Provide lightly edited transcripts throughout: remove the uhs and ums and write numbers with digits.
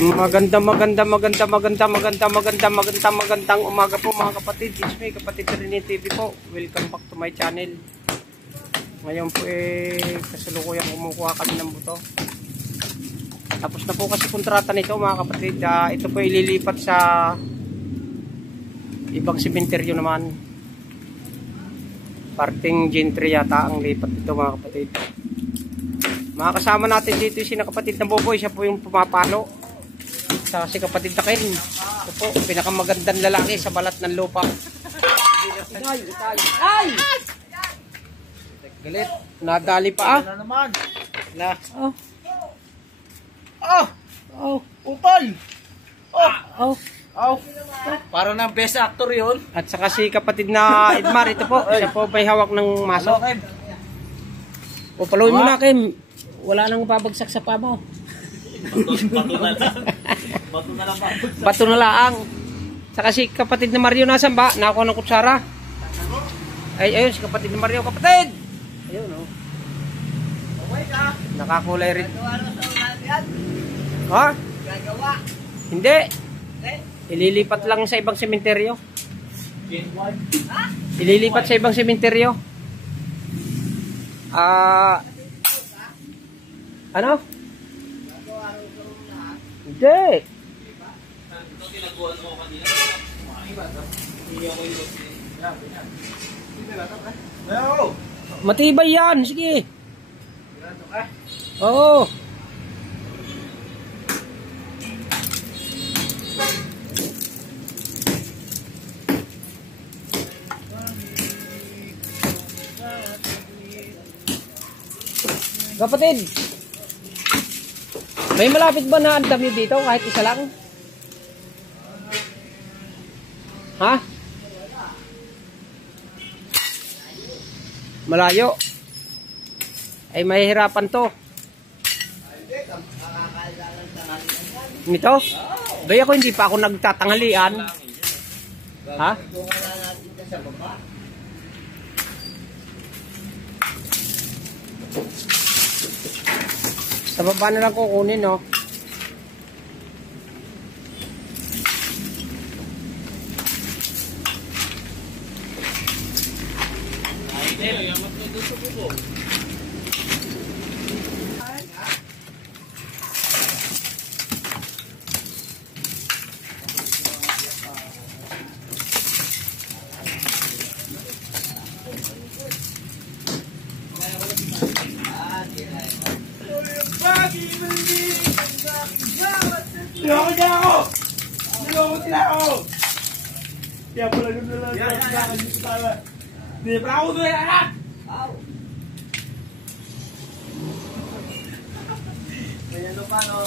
Magandang umaga po mga kapatid. It's me, Kapatid Trinity TV po. Welcome back to my channel. Ngayon po kasalukuyang kumukuha kami ng buto. Tapos na po kasi kontrata nito mga kapatid. Ito po ililipat sa ibang sementeryo naman. Parting gentry yata ang lipat dito mga kapatid. Mga kasama natin dito si kapatid na Boboy. Siya po yung pumapalo. Sa si kapatid na Ken. Ito po, pinakamagandang lalaki sa balat ng lupa. Itay! Ay! Galit. Nadali pa ah. Wala naman. Na. Oh. Oh! Utol! Oh. Oh! Para ng best actor yun. At saka si kapatid na Edmar. Ito po. Siya po may hawak ng maso. O paluin mo na Ken. Wala nang babagsak sa pamo. Bato na lang ba? Bato na lang. Saka si kapatid na Mario nasan ba? Nakuha ng kutsara. Ay, ayun si kapatid na Mario. Kapatid! Ayun o. Okay ka? Nakakulay rin. Gagawa na sa ulan yan. Ha? Gagawa. Hindi. Ililipat lang sa ibang sementeryo. Ha? Ililipat sa ibang sementeryo. Ano? Hindi. Ito tinaguan mo kanina. Hindi ako yung Matibay yan. Sige. Oo. Kapatid, may malapit ba na andam nyo dito kahit isa lang? Ha? Malayo. Ay mahihirapan to. Nito? Doy ako hindi pa ako nagtatanghalian. Ha? Sa baba na lang kukunin, no? Niloko niya ako! Niloko sila ako! Kaya pala gano'n lang sa pagkakagin. Hindi pa ako doon lahat! May ano pa no?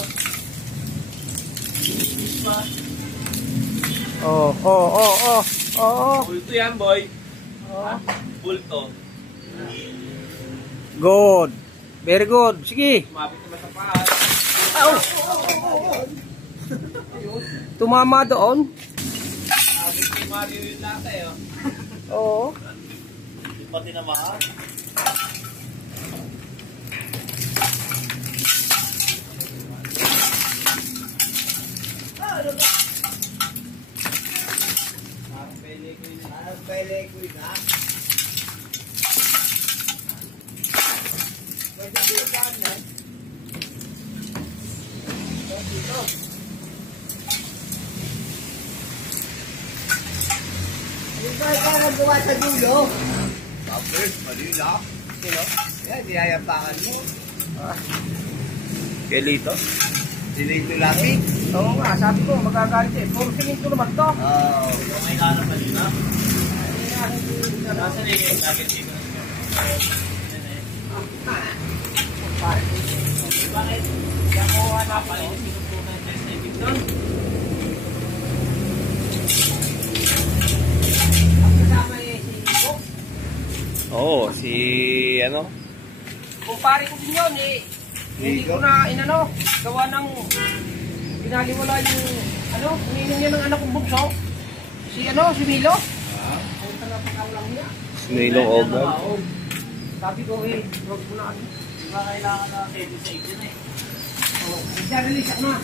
Bulto yan boy. Bulto. Good. Very good. Sige. Mabit naman sa pahat. Tumama doon. Mabit kay Mario yung lata eh. Oo. Hindi pa tinamahan. Parang pelekoy na. Pwede ko saan na? Dito. Yung ba ikaw nagawa sa dulo? Tapos, mali lang. Sino? Yan, niyayapangan mo. Kay Lito? Si Lito Laki? Oo nga, sabi ko magagalit eh. Puro siminto naman to. Oo. May kanan pa din ha? Nasa na yung lagi dito? Bakit? Kaya ko hanapan yung sinutunan test na yung doon? Ang kasama eh, si Ibo? Oo, si ano? Kumpare ko din yun eh. Hindi ko na inano, gawa ng pinaliwala yung ano, uminom niya ng anak kong bunso. Si ano, si Milo. Ang tanapakaw lang niya. Nilong Ogan. Sabi ko eh, huwag mo na ano. Di ba kailangan na 7 sa 8 yun eh? Oh, Release na.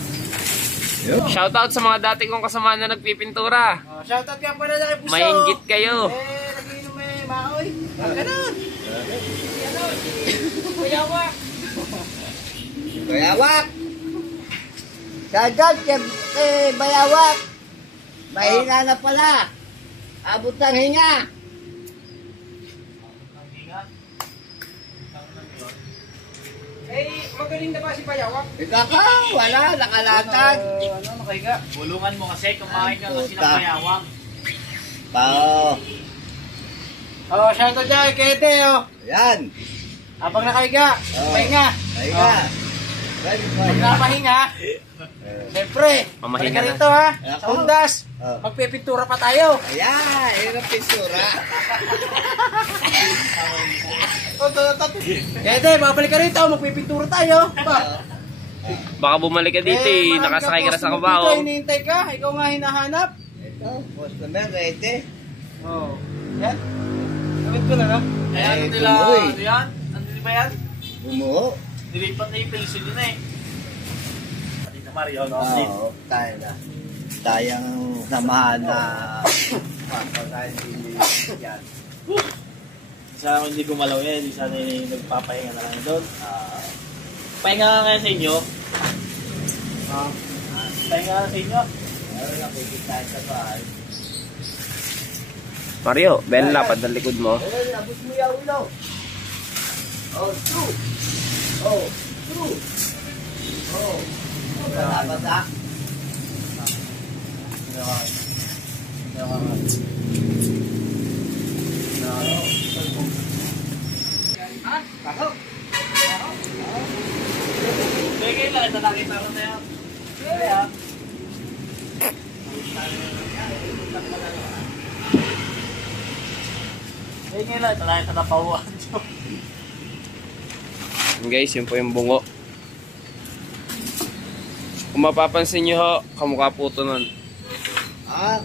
Shoutout sa mga dati kong kasama na nagpipintura. Shoutout ka pa na kay Puso. Mainggit kayo. Nagiinom maoy. Ganun. Bayawak. Bayawak! Shoutout kay Bayawak! Mahina na pala! Abot ng hinga! Magaling na ba si Bayawak? Ika ka! Wala! Nakalatag! Nakahiga? Bulungan mo kasi kumain ka kasi ng Puta. mayawang. Pao! Shoutout dyan kay Ete, Yan! Habang nakahiga, pahinga. Pahinga! Pag napahinga, siyempre, Mamahinga balik ka na. rito ha, sa Ako. Undas, Oh. magpipintura pa tayo. Ayan! Ayan ang pisura! Ete, babalik ka rito, magpipintura tayo. Baka bumalik ka dito eh. marami Nakasakay ka na sa customer kabaho. dito, hinihintay ka, ikaw nga hinahanap. Ito, customer, ready. Oh. Yan. Gawin ko na no? Ayan, Eh, nila, tumuloy. ano yan? Ano ba yan? Bumuho. Nilipat na yung pension yun eh. Pati na Mario, no? Oo, tayo na. Tayang samahan na papakain yan. Isa hindi gumalaw yan, isa na nagpapahinga na lang doon. Pahinga nga ngayon sa inyo. Pahinga nga sa inyo. Meron na tayo sa bahay. Mario, Ben lapad ng likod mo. Eh, abot mo yung ulo. Oh, true. Oh, true. Oh. Bata-bata. Sige, lang ito nakita ko na yan. Kaya, sige lang, ito lang ito napahuan. Guys, yun po yung bungo. Kung mapapansin nyo ho, kamukha po ito nun. Ah,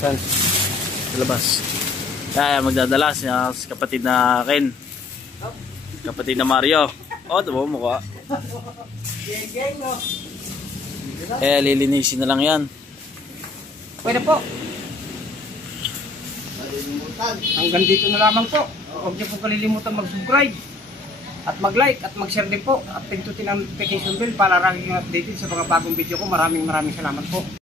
Saan? Sa labas. Kaya magdadala si kapatid na Ken. Kapatid na Mario. Oh, diba mukha? Eh, lilinisin na lang yan. Pwede po. Hanggang dito na lamang po. Huwag niyo po kalilimutan mag-subscribe at mag-like at mag-share din po at pindutin ang notification bell para lagi kang updated sa mga bagong video ko. Maraming salamat po.